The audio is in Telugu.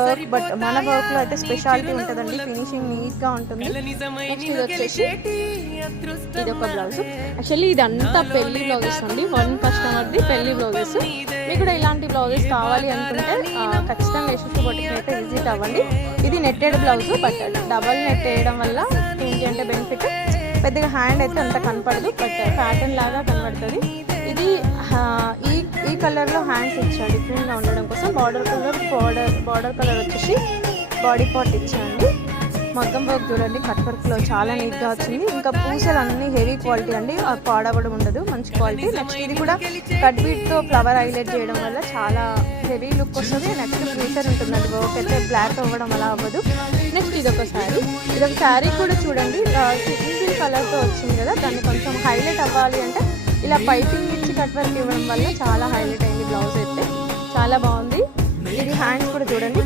వర్క్, బట్ మన వర్క్లో అయితే స్పెషాలిటీ ఉంటుందండి, ఫినిషింగ్ నీట్గా ఉంటుంది. నెక్స్ట్ ఇది వచ్చేసి ఇది ఒక బ్లౌజ్. యాక్చువల్లీ ఇదంతా పెళ్లి బ్లౌజెస్ అండి, వన్ కస్టమర్ది పెళ్లి బ్లౌజెస్. మీకు కూడా ఇలాంటి బ్లౌజెస్ కావాలి అనుకుంటే ఖచ్చితంగా యశస్వి బొటిక్ అయితే విజిట్ అవ్వండి. ఇది netted blouse, but double net వేయడం వల్ల ఏంటి అంటే బెనిఫిట్, పెద్దగా హ్యాండ్ అయితే అంత కనపడదు, బట్ ప్యాటర్న్ లాగా కనబడుతుంది. ఇది ఈ కలర్లో హ్యాండ్స్ ఇచ్చాడు డిఫరెంట్గా ఉండడం కోసం. బార్డర్ కలర్ వచ్చేసి బాడీ పార్ట్ ఇచ్చాయండి. మగ్గం వర్క్ చూడండి, కట్ వర్క్లో చాలా నీట్గా వచ్చింది. ఇంకా పూసలు అన్నీ హెవీ క్వాలిటీ అండి, పాడవడం ఉండదు, మంచి క్వాలిటీ. నెక్స్ట్ ఇది కూడా కట్ బీట్తో ఫ్లవర్ హైలైట్ చేయడం వల్ల చాలా హెవీ లుక్ వస్తుంది. నెక్స్ట్ ఫ్యూచర్ ఉంటుందండి, వర్క్ అయితే బ్లాక్ అవ్వడం అలా అవ్వదు. నెక్స్ట్ ఇదొక శారీ కూడా చూడండి, సింగిల్ కలర్తో వచ్చింది కదా, దాన్ని కొంచెం హైలైట్ అవ్వాలి అంటే ఇలా పైపింగ్ ఇచ్చి కట్ వర్క్ ఇవ్వడం వల్ల చాలా హైలైట్ అయింది బ్లౌజ్ అయితే, చాలా బాగుంది. ఇది హ్యాండ్స్ కూడా చూడండి,